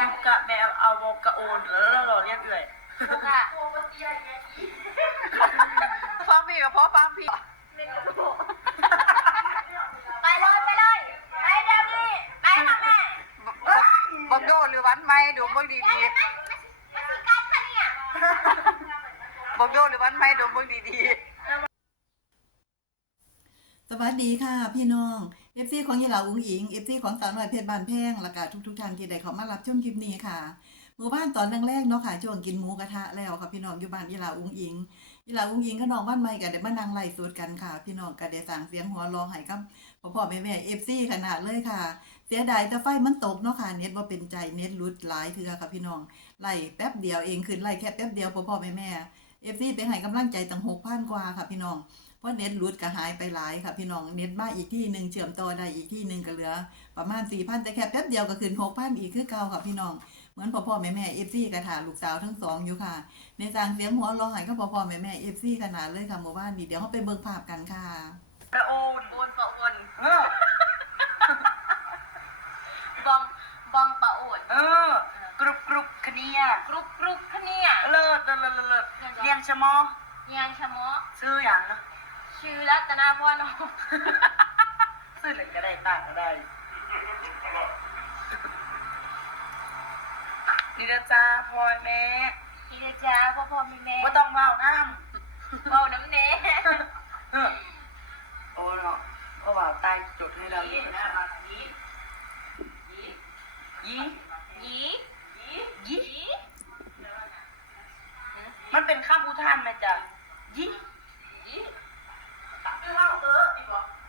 จุกะแบบเอาโวกะโอนแล้วเราเรียกเอื่อยลูกอะฟังพี่กับพ่อฟังพี่ไปเลยไปเลยไปเดี๋ยวนี้ไปค่ะแม่บักโดหรือวันไม่ดูเบิ่งดีไม่ไม่ไม่ไม่สิการค่ะเนี่ยๆบักโดหรือวันไม่ดูเบิ่งดีส วัสดีค่ะพี่น้องเอฟซีของยีหลาอุ้งอิงเอฟซีของสาวน้อยเพชรบานแพงและก็ทุกทุกท่านที่ได้เข้ามารับชมคลิปนี้ค่ะหมู่บ้านตอนแรกๆเนาะค่ะช่วงกินหมูกระทะแล้วค่ะพี่น้องอยู่บ้านยีหลาอุ้งอิงยีหลาอุ้งอิงก็น้องบ้านใหม่กันได้มานั่งไล่สดกันค่ะ พี่น้องก็ได้สั่งเสียงหัวเรอให้กับพ่อพ่อแม่แม่เอฟซีขนาดเลยค่ะ เสียดายแต่ไฟมันตกเนาะค่ะเน็ตว่าเป็นใจเน็ตหลุดหลายเทื่อค่ะพี่น้องไล่แป๊บเดียวเองขึ้นไล่แค่แป๊บเดียวพ่อพ่อแม่แม่เอฟซีไปให้กำลังใจตั้งหกพันกว่าค่ะพี่น้อง ราะเน็ตหลุดก็หายไปหลายค่ะพี่น้องเน็ตมาอีกที่หนึ่งเชื่อมต่อได้อีกที่หนึ่งก็เหลือ ประมาณสี่พันแต่แค่แป๊บเดียวก็ขึ้นหกพันอีกคือเก่าค่ะพี่น้อง เหมือนพ่อพ่อแม่แม่เอฟซีกระถาลูกสาวทั้งสองอยู่ค่ะ ในสางเสียงหัวเร้องหายก็พ่อพ่อแม่แม่เอฟซีขนาดเลยค่ะหมู่บ้านนี้เดี๋ยวเขาไปเบิ่งภาพกันค่ะๆกระโอนโอนปะโอนเออบองบองปะโอนเออกรุบกรุบคะเนียกรุบกรุบค่ะเนี่ยเลิศเลิศเลิศเลิศเรียงชะมอยังชะมอซื้ออย่างนะ ชื่อรัตนาพรน้องซื้อหนึ่งก็ได้ต่างก็ได้ นี่นะจ้าพ่อแม่พี่เดจ้าพ่อพ่อแม่แม่ไม่ต้องเมาน้เบาน้ำเน่ำโอ้เนาะก็ว่าตายจุดให้เราอยู่นะยี่ ยี ยี่มันเป็นข้ามอุทานไหมจ๊ะยี่ ยี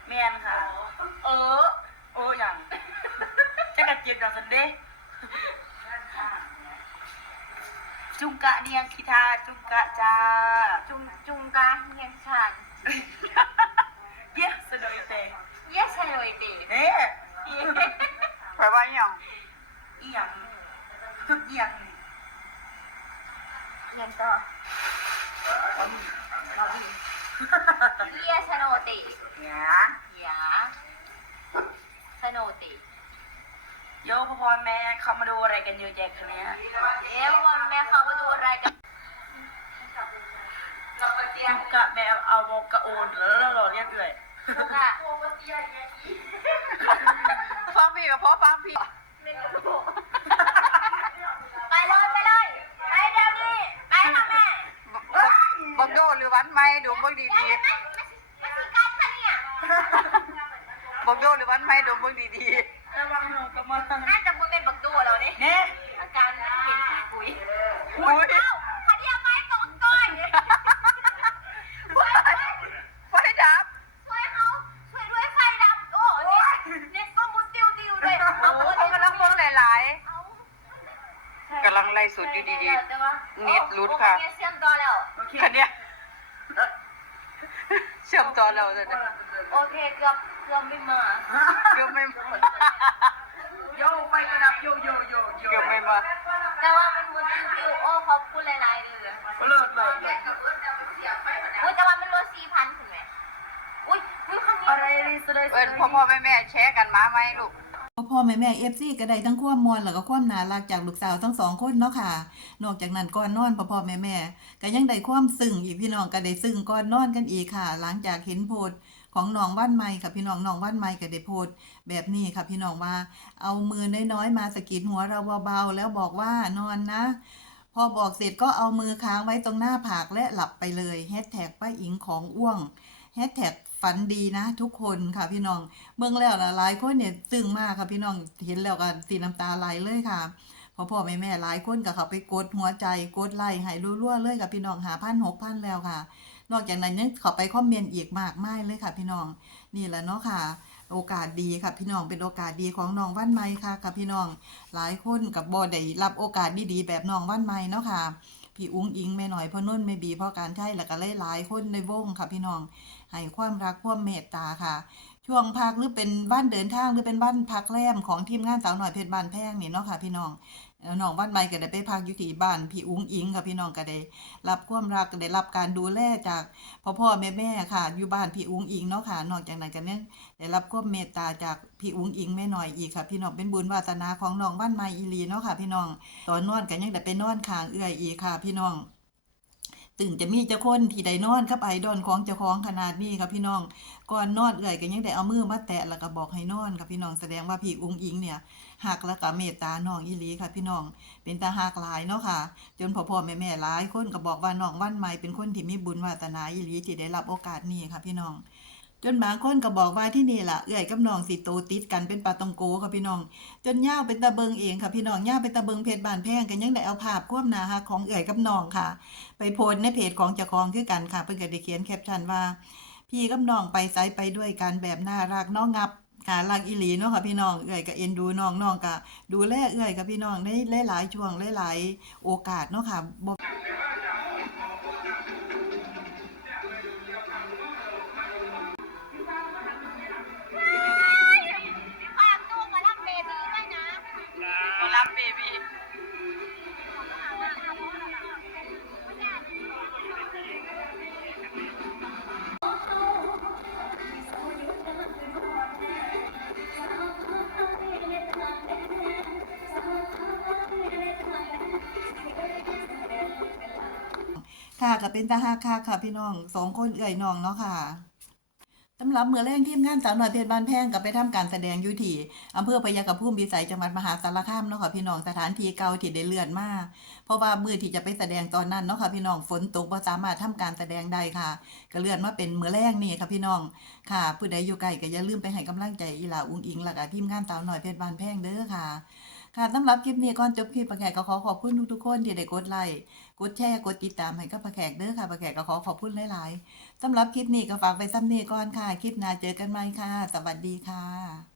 แมนค่ะ เออ เอออย่าง จะกระเจี๊ยบจากสันเดย์จุงกะเนียงคิทาจุงกะจ้าจุงจุงกาเฮี ยนฉันเย้สนุกเตะเยสเลยดีเนี่ยไปว่าอย่างอีหยังอีหยังนี่เฮียนต่อวันเราดีเยสโนติเนี่ยยาสโนติโยพ่อพ่อแม่เขามาดูอะไรกันเยอะแยะคะเนี่ยเอ๊ะวันแม่เขามาดูอะไรกันจุงกะแบบเอาโวกะโอนแล้วเราเรียกเอื่อยลูกอะฟังพี่กับพ่อฟังพี่ไปเลยไปเลยไปเดี๋ยวนี้ไปค่ะแม่บักโดหรือวันไม่ดูเบิ่งดีไม่ไม่ไม่สิการค่ะเนี่ยๆบักโดหรือวันไม่ดูเบิ่งดี ระวังหนูกับมันน่าจะมึงเป็นบักตัวเราเนี่ยเนี่ยอาการเห็นปุ๋ยๆอุ้ยเอ้าพอดีเอาไม้ตกก้อนช่วยด้วยไฟดับช่วยเขาช่วยด้วยไฟดับ โอ้เนี่ยเนี่ยก็มุดติวติวด้วยเอาโอ้มือเขากำลังเบิ่งหลายเอาๆกำลังไล่สดอยู่ดีแต่ว่าเน็ตหลุดค่ะโอ้โหเชื่อมต่อแล้วโอเคๆคันเนี้ยเชื่อมต่อแล้วจะโอเคเกือบ เกือบไม่มาเกือบไม่มาโยไฟกระดับโยโยโยโยเกือบไม่มาแต่ว่ามันมุดติวติวโอ้ขอบคุณหลายๆเลยเลิศเลยอุ้ยแต่ว่ามันลดสี่พันถึงไหมอุ้ยอุ้ยครั้งนี้อะไรนี่แสดงเอิ้นพ่อพ่อแม่แม่แชร์กันมาไหมลูกพ่อพ่อแม่แม่เอฟซีก็ได้ทั้งความมวลแล้วก็ความน่ารักจากลูกสาวทั้งสองคนเนาะค่ะ นอกจากนั้นก่อนนอนพ่อพ่อแม่แม่ก็ยังได้ความซึ้งอีกพี่น้องก็ได้ซึ้งก่อนนอนกันอีกค่ะ หลังจากเห็นโพสต์ ของน้องบ้านใหม่ค่ะพี่น้องน้องบ้านใหม่ก็ได้โพสต์แบบนี้ค่ะพี่น้องว่า เอามือน้อยๆมาสกิดหัวเราเบาๆแล้วบอกว่านอนนะ พอบอกเสร็จก็เอามือค้างไว้ตรงหน้าผากและหลับไปเลยแฮชแท็กป้าอิงของอ้วงแฮชแท็กฝันดีนะ ทุกคนค่ะพี่น้องเบิ่งแล้วละหลายคนเนี่ยซึ้งมากค่ะพี่น้องเห็นแล้วก็สีน้ำตาไหลเลยค่ะพ่อพ่อแม่แม่หลายคนก็เขาไปกดหัวใจกดไลค์ให้รัวๆเลยกับพี่น้องหาพันหกพันแล้วค่ะ นอกจากนั้นยังขาไปคอมเมนต์อีกมากมายเลยค่ะ พี่น้อง นี่แหละเนาะค่ะ โอกาสดีค่ะ พี่น้องเป็นโอกาสดีของน้องวันใหม่ค่ะค่ะพี่น้อง หลายคนกับบ่ได้รับโอกาสดีๆแบบน้องวันใหม่เนาะค่ะพี่อุ้งอิงแม่หน่อยพ่อนุ่นแม่บีพ่อการใช่แล้วก็หลายๆคนในวงค่ะพี่น้องให้ความรักความเมตตาค่ะ ช่วงพักหรือเป็นบ้านเดินทางหรือเป็นบ้านพักแรมของทีมงานสาวหน่อยเพชรบานแพงนี่เนาะค่ะพี่น้อง น้องบ้านใหม่ก็ได้ไปพักอยู่ที่บ้านพี่อุ้งอิงค่ะพี่น้องก็ได้รับความรักก็ได้รับการดูแลจากพ่อพ่อแม่แม่ค่ะ อยู่บ้านพี่อุ้งอิงเนาะค่ะ นอกจากนั้นก็เนี่ยได้รับความเมตตาจากพี่อุ้งอิงแม่หน่อยอีกค่ะ พี่น้องเป็นบุญวาสนาของน้องบ้านใหม่อีลีเนาะค่ะ พี่น้องตอนนอนก็ยังได้ไปนอนค้างเอื้อยอีกค่ะ พี่น้อง ตึงจะมีเจ้าคนที่ได้นอนกับไอดอลของเจ้าของขนาดนี้ครับพี่น้องก่อนนอนเอื่อยก็ยังได้เอามือมาแตะแล้วก็บอกให้นอนครับพี่น้องแสดงว่าพี่อุ้งอิงเนี่ยหักแล้วก็เมตตาน้องอีหลีค่ะพี่น้อง เป็นตาหักหลายเนาะค่ะ จนพ่อพ่อแม่แม่หลายคนก็บอกว่าน้องวันใหม่เป็นคนที่มีบุญวาสนาอีหลีที่ได้รับโอกาสนี้ค่ะพี่น้อง จนบางคนก็บอกว่าที่นี่ล่ะเอื่อยกับน้องสิโตติดกันเป็นปาตองโกค่ะพี่น้อง จนย่าเป็นตาเบิงเองค่ะพี่น้องย่าเป็นตาเบิงเพจบานแพงกันยังได้เอาภาพความหนาหักของเอื่อยกับน้องค่ะ ไปโพสในเพจของเจ้าของคือกันค่ะ เพิ่นก็ได้เขียนแคปชั่นว่า พี่กับน้องไปไซไปด้วยกันแบบน่ารักน้องงับค่ะรักอีหลีเนาะค่ะพี่น้องเอื้อยก็เอ็นดูน้องน้องก็ดูแลเอื้อยกับพี่น้องในหลายๆช่วงหลายๆโอกาสเนาะค่ะ ค่ะก็เป็นตาฮักค่ะค่ะพี่น้องสองคนเอื้อยน้องเนาะค่ะสำหรับเมื่อแรงทีมงานสาวหน่อยเพชรบ้านแพงก็ไปทำการแสดงยู่ที่อำเภอพยากภูมิวิสัยจังหวัดมหาสารคามเนาะค่ะพี่น้องสถานที่เก่าที่ได้เลื่อนมาเพราะว่ามือที่จะไปแสดงตอนนั้นเนาะค่ะพี่น้องฝนตกบ่สามารถทำการแสดงได้ค่ะ ก็เลื่อนมาเป็นเมื้อแรกนี่ค่ะพี่น้องค่ะผู้ใดอยู่ไกลก็อย่าลืมไปให้กำลังใจอีหลาอุ้งอิงแล้วก็ทีมงานสาวหน่อยเพชรบ้านแพงเด้อค่ะ ค่ะสำหรับคลิปนี้ก่อนจบคลิปประแขกก็ขอขอบคุณทุกๆคนที่ได้กดไลค์กดแชร์กดติดตามให้กับประแขกเด้อค่ะประแขกก็ขอขอบคุณหลายๆสำหรับคลิปนี้ก็ฝากไปซ้ำนี้ก่อนค่ะ คลิปหน้าเจอกันใหม่ค่ะ สวัสดีค่ะ